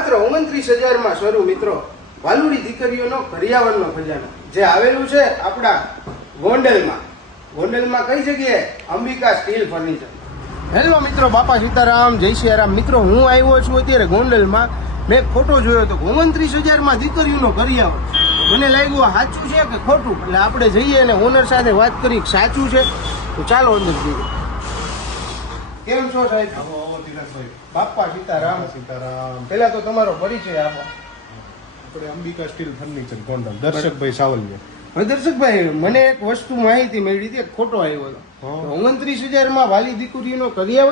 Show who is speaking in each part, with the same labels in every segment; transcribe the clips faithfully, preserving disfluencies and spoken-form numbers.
Speaker 1: માત્ર ઓગણત્રીસ હજાર માં શરૂ મિત્રો વાલુડી દીકરીઓનો કરિયાવરનો ખજાનો જે આવેલું છે આપણા ગોંડલમાં. ગોંડલમાં કઈ જગ્યાએ? Ambika steel furniture. હેલો મિત્રો, બાપા સીતારામ, જય સિયારામ. મિત્રો હું આવ્યો છું અત્યારે ગોંડલમાં. મેં ફોટો જોયો તો ઓગણત્રીસ હજાર માં દીકરીઓનો કરિયાવર. મને લાગ્યું આ સાચું છે કે ખોટું, એટલે આપણે જઈએ અને ઓનર સાથે વાત કરી સાચું છે તો ચાલો અંદર જઈએ. કેમ છો સાહેબ? બાપા સીતારામ.
Speaker 2: સીતારામ.
Speaker 1: પેલા તો તમારો પરિચય આપો.
Speaker 2: આપણે અંબિકા સ્ટીલ ફર્નિચર ગોંડલ, દર્શકભાઈ સાવલિયા.
Speaker 1: હવે દર્શકભાઈ, મને એક વસ્તુ માહિતી મળી હતી, એક ફોટો આવ્યો હતો ઓગણત્રીસ હજાર માં વાલી દીકરીનો કરિયાવર.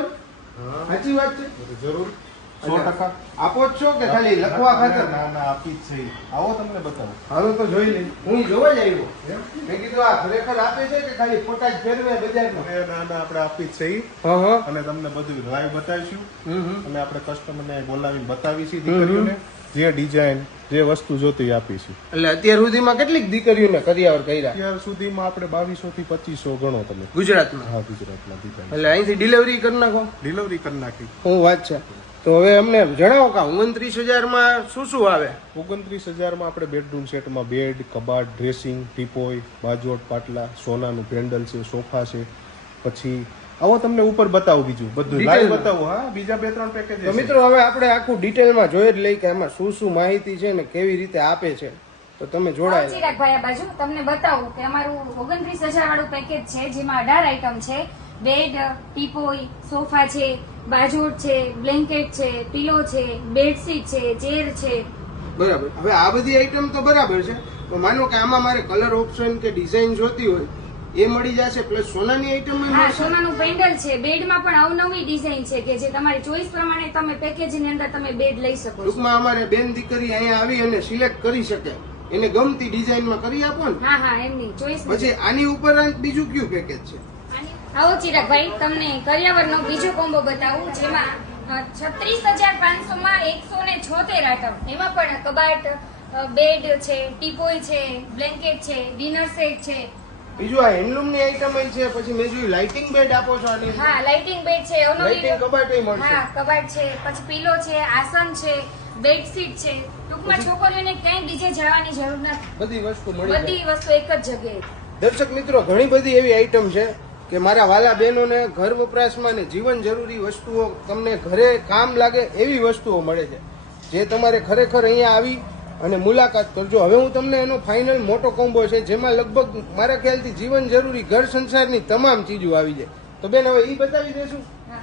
Speaker 1: સાચી વાત છે?
Speaker 2: જરૂર, સો ટકા.
Speaker 1: આપો જ છો કે ખાલી લખવા ખાતર?
Speaker 2: ના ના, આપી જ છે. આવો તમને બતાવો.
Speaker 1: હવે તો જોઈ લઈ. હું જોવા જ આવ્યો. મેં કીધું આ ખરેખર આપે છે કે ખાલી ફોટા જ ફેરવે બજારમાં?
Speaker 2: અરે ના ના, આપણે આપી જ છે.
Speaker 1: હા હા.
Speaker 2: અને તમને બધું લાઈવ બતાવીશું
Speaker 1: હમ હમ.
Speaker 2: અને આપણે કસ્ટમરને બોલાવીને બતાવીશું દીકરીઓને જે ડિઝાઇન, જે વસ્તુ જોતી આપીશું.
Speaker 1: એટલે અત્યાર સુધીમાં કેટલીક દીકરીઓને કરિયાવર કર્યા?
Speaker 2: અત્યાર સુધીમાં આપણે બાવીસો થી પચીસો ગણો તમે
Speaker 1: ગુજરાતમાં?
Speaker 2: હા, ગુજરાતમાં દીકરી.
Speaker 1: એટલે અહીંથી ડિલિવરી કરી નાખો?
Speaker 2: ડિલિવરી કરી નાખી.
Speaker 1: શું વાત છે. તો હવે અમને જણાવો કે ઓગણત્રીસ હજાર માં શું શું આવે?
Speaker 2: ઓગણત્રીસ હજારમાં આપણે બેડરૂમ સેટમાં બેડ, કબાટ, ડ્રેસિંગ, ટીપોય, બાજોટ, પાટલા, સોનાનું પેન્ડલ છે, સોફા છે. પછી આવો તમને ઉપર બતાવું, બીજું બધું લાઈવ બતાવું. હા, બીજા બે ત્રણ પેકેજ.
Speaker 1: તો મિત્રો હવે આપણે આખું ડિટેલમાં જોઈ જ લઈ કે એમાં શું શું માહિતી છે ને કેવી રીતે આપે છે. તો તમે જોડાય.
Speaker 3: ચિરાગભાઈ આ બાજુ તમને બતાવું કે અમારું ઓગણત્રીસ હજાર વાળું પેકેજ છે, જેમાં અઢાર આઈટમ છે. બેડ, ટીપોય, સોફા છે, બાજોટ છે, બ્લેન્કેટ છે, પિલો છે, બેડશીટ છે, ચેર છે.
Speaker 1: બરાબર. હવે આ બધી આઈટમ તો બરાબર છે, તો માનો કે આમાં મારે કલર ઓપ્શન કે ડિઝાઇન જોતી હોય એ મળી જશે, પ્લસ સોનાની આઈટમ
Speaker 3: હા, સોનાનું પેન્ડલ છે. બેડમાં પણ અવનવી ડિઝાઇન છે કે જે તમારી ચોઈસ પ્રમાણે તમે પેકેજની અંદર તમે બેડ લઈ શકો છો.
Speaker 1: ટૂંકમાં અમારે બેન દીકરી અહીંયા આવી અને સિલેક્ટ કરી શકે, એને ગમતી ડિઝાઇનમાં કરી આપો ને.
Speaker 3: હા હા, એમની ચોઈસ.
Speaker 1: પછી આની ઉપર બીજું કયું પેકેજ છે?
Speaker 3: આવો ચિરાગભાઈ, તમને કરિયાવરનો બીજો કોમ્બો બતાવું, જેમાં છત્રીસ હજાર પાંચસો માં એકસો ને છોતેર આઈટમ. એમાં પણ કબાટ, બેડ છે, ટીપોય છે, બ્લેન્કેટ છે, ડિનર સેટ છે.
Speaker 1: બીજું આ હેન્ડલૂમ ની આઈટમ છે. પછી મેં જોયું લાઇટિંગ બેડ આપો છો આની.
Speaker 3: હા, લાઇટિંગ બેડ છે,
Speaker 1: લાઇટિંગ કબાટ મળશે.
Speaker 3: હા, કબાટ છે, પછી પીલો છે, આસન છે, બેડશીટ છે. ટૂંકમાં છોકરીઓને ક્યાંય બીજે જવાની જરૂર નથી,
Speaker 1: બધી વસ્તુ મળી
Speaker 3: બધી વસ્તુ એક જ જગ્યાએ.
Speaker 1: દર્શક મિત્રો, ઘણી બધી એવી આઈટમ છે કે મારા વાલા બહેનોને ઘર વપરાશમાં ને જીવન જરૂરી વસ્તુઓ, તમને ઘરે કામ લાગે એવી વસ્તુઓ મળે છે, જે તમારે ખરેખર અહીંયા આવી અને મુલાકાત કરજો. હવે હું તમને એનો ફાઇનલ મોટો કોમ્બો છે, જેમાં લગભગ મારા ખ્યાલથી જીવન જરૂરી ઘર સંસારની તમામ ચીજો આવી જાય. તો બેન હવે એ બતાવી દેશું.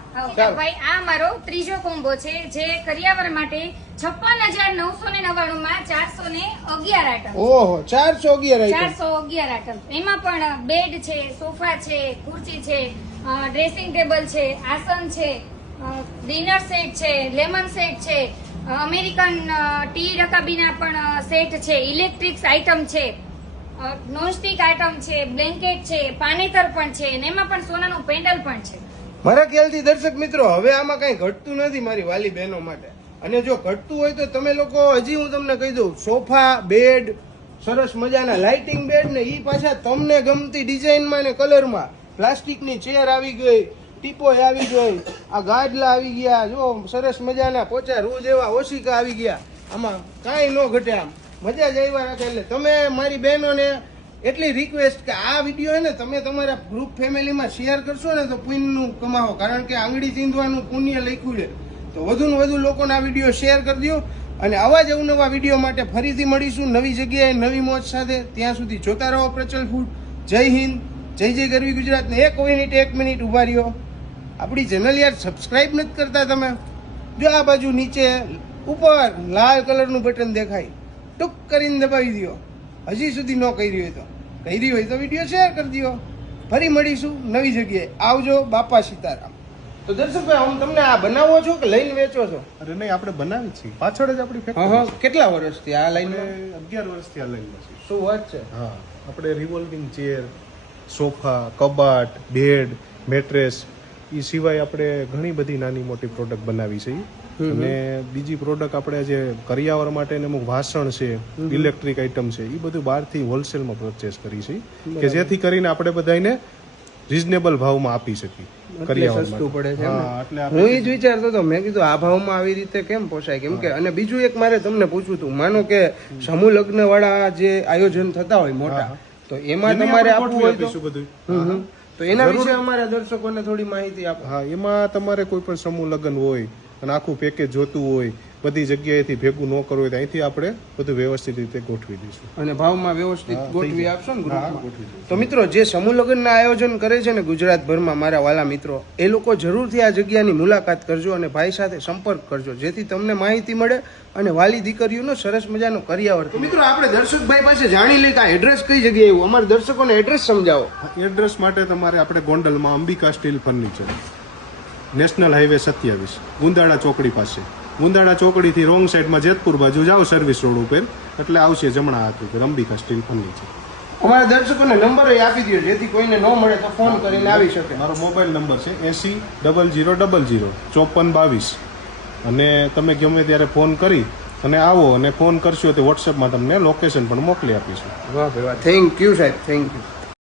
Speaker 3: ભાઈ, આ મારો ત્રીજો કોમ્બો છે, જે કરિયાવર માટે છપ્પન હજાર નવસો ને નવ્વાણું માં ચારસો ને અગિયાર આઈટમ.
Speaker 1: ઓહો, ચારસો અગિયાર
Speaker 3: ચારસો અગિયાર આઈટમ. એમાં પણ બેડ છે, સોફા છે, ખુરશી છે, ડ્રેસિંગ ટેબલ છે, આસન છે, ડિનર સેટ છે, લેમન સેટ છે, અમેરિકન ટી રકાબીના પણ સેટ છે, ઇલેક્ટ્રિક્સ આઈટમ છે, નોનસ્ટિક આઈટમ છે, બ્લેન્કેટ છે, પાનેતર પણ છે, અને એમાં પણ સોનાનું પેન્ડલ પણ છે.
Speaker 1: મારા ખ્યાલથી દર્શક મિત્રો હવે આમાં કઈ ઘટતું નથી મારી વાલી બહેનો માટે. અને જો ઘટતું હોય તો તમે લોકો, હજી હું તમને કહી દઉં, સોફા, બેડ, સરસ મજાના લાઇટિંગ બેડ ને ઈ પાછા તમને ગમતી ડિઝાઇનમાં ને કલરમાં. પ્લાસ્ટિકની ચેર આવી ગઈ, ટીપોય આવી ગઈ, આ ગાદલા આવી ગયા, જો સરસ મજાના પોચા રૂ જેવા ઓશિકા આવી ગયા. આમાં કાંઈ ન ઘટે, આમ મજા જ આવ્યા રાખે. એટલે તમે મારી બહેનોને એટલી રિક્વેસ્ટ કે આ વિડીયો ને તમે તમારા ગ્રુપ ફેમિલીમાં શેર કરશો ને તો પુણ્યનું કમાવો, કારણ કે આંગળી ચીંધવાનું પુણ્ય લખ્યું છે. તો વધુ ને વધુ લોકોને આ વિડીયો શેર કરી દો. અને આવા જ અવનવા વિડીયો માટે ફરીથી મળીશું નવી જગ્યાએ નવી મોજ સાથે. ત્યાં સુધી જોતા રહો પ્રચલ ફૂડ. જય હિન્દ, જય જય ગરવી ગુજરાત. ને એક મિનિટ એક મિનિટ ઉભા રહ્યો, આપણી ચેનલ યાર સબસ્ક્રાઇબ નથી કરતા તમે. જો આ બાજુ નીચે ઉપર લાલ કલરનું બટન દેખાય, ટુક કરીને દબાવી દો. હજી સુધી ન કરી હોય તો કરી હોય તો વિડીયો શેર કરી દો. ફરી મળીશું નવી જગ્યાએ. આવજો. બાપા સીતારામ. તો દર્શકભાઈ, હું તમને આ બનાવો છો કે લઈને વેચો છો?
Speaker 2: અરે નહીં, આપણે બનાવી છીએ, પાછળ જ આપણી ફેક્ટરી.
Speaker 1: હા, કેટલા વર્ષથી આ લાઈન?
Speaker 2: અગિયાર વર્ષથી આ લાઈનમાં છે.
Speaker 1: શું વાત છે.
Speaker 2: હા, આપણે રિવોલ્વિંગ ચેર, સોફા, કબાટ, બેડ, મેટ્રેસ, એ સિવાય આપણે ઘણી બધી નાની મોટી પ્રોડક્ટ બનાવી છે. અને બીજી પ્રોડક્ટ આપણે જે કરિયાવર માટે અમુક વાસણ છે, ઇલેક્ટ્રિક આઇટમ છે, એ બધું બહારથી હોલસેલમાં પરચેસ કરી છે, કે જેથી કરીને આપણે બધાને રિઝનેબલ ભાવમાં આપી શકીએ
Speaker 1: એટલે
Speaker 2: કરિયાવર
Speaker 1: સસ્તું
Speaker 2: માટે.
Speaker 1: પડે છે એમ ને?
Speaker 2: હા, એટલે
Speaker 1: હું એ જ વિચારતો હતો મેં કીધું આ ભાવમાં આવી રીતે કેમ પોસાય કેમ કે અને બીજું એક મારે તમને પૂછવું હતું માનો કે સમૂહ લગ્ન વાળા જે આયોજન થતા હોય મોટા
Speaker 2: હા,
Speaker 1: તો એમાં
Speaker 2: એને
Speaker 1: તમારે
Speaker 2: આપણે
Speaker 1: આપવું
Speaker 2: ગોઠવી
Speaker 1: હોય તો
Speaker 2: આપીશું બધું.
Speaker 1: હમ હમ. તો એના વિશે અમારા દર્શકોને થોડી માહિતી આપો.
Speaker 2: હા, એમાં તમારે કોઈ પણ સમૂહ લગ્ન હોય અને આખું પેકેજ જોતું હોય, બધી જગ્યાએથી ભેગું ન કરવું હોય તો અહીંથી આપણે બધું વ્યવસ્થિત રીતે ગોઠવી દઈશું.
Speaker 1: અને ભાવમાં વ્યવસ્થિત
Speaker 2: હા, થઈ
Speaker 1: ગોઠવી
Speaker 2: જાય.
Speaker 1: આપશો ને
Speaker 2: હા,
Speaker 1: ગ્રુપમાં?
Speaker 2: ગોઠવી દઈશું.
Speaker 1: તો મિત્રો જે સમૂહ લગ્નના આયોજન કરે છે ને ગુજરાતભરમાં મારા વાલા મિત્રો એ લોકો જરૂરથી આ જગ્યાની મુલાકાત કરજો અને ભાઈ સાથે સંપર્ક કરજો જેથી તમને માહિતી મળે અને વાલી દીકરીઓનો સરસ મજાનો કરિયાવર. તો મિત્રો આપણે દર્શકભાઈ પાસે જાણી લઈએ કે આ એડ્રેસ કઈ જગ્યાએ આવ્યું અમારા દર્શકોને એડ્રેસ સમજાવો.
Speaker 2: એડ્રેસ માટે તમારે આપણે ગોંડલમાં Ambika steel furniture, national highway સત્યાવીસ, ગુંદાળા ચોકડી પાસે. ગુંદાળા ચોકડીથી રોંગ સાઈડમાં જેતપુર બાજુ જાઓ સર્વિસ રોડ ઉપર એટલે આવશે જમણા હાથ ઉપર અંબિકા સ્ટીલ ફર્નિચર.
Speaker 1: અમારા દર્શકોને નંબર આપી દો જેથી કોઈને ન મળે તો ફોન કરીને આવી શકે.
Speaker 2: મારો મોબાઈલ નંબર છે એસી ડબલ જીરો ડબલ જીરો ચોપન બાવીસ અને તમે ગમે ત્યારે ફોન કરી અને આવો અને ફોન કરશો તો વોટ્સએપમાં તમને લોકેશન પણ મોકલી આપીશું.
Speaker 1: વાહ ભાઈ વાહ, થેન્ક યુ સાહેબ, થેન્ક યુ.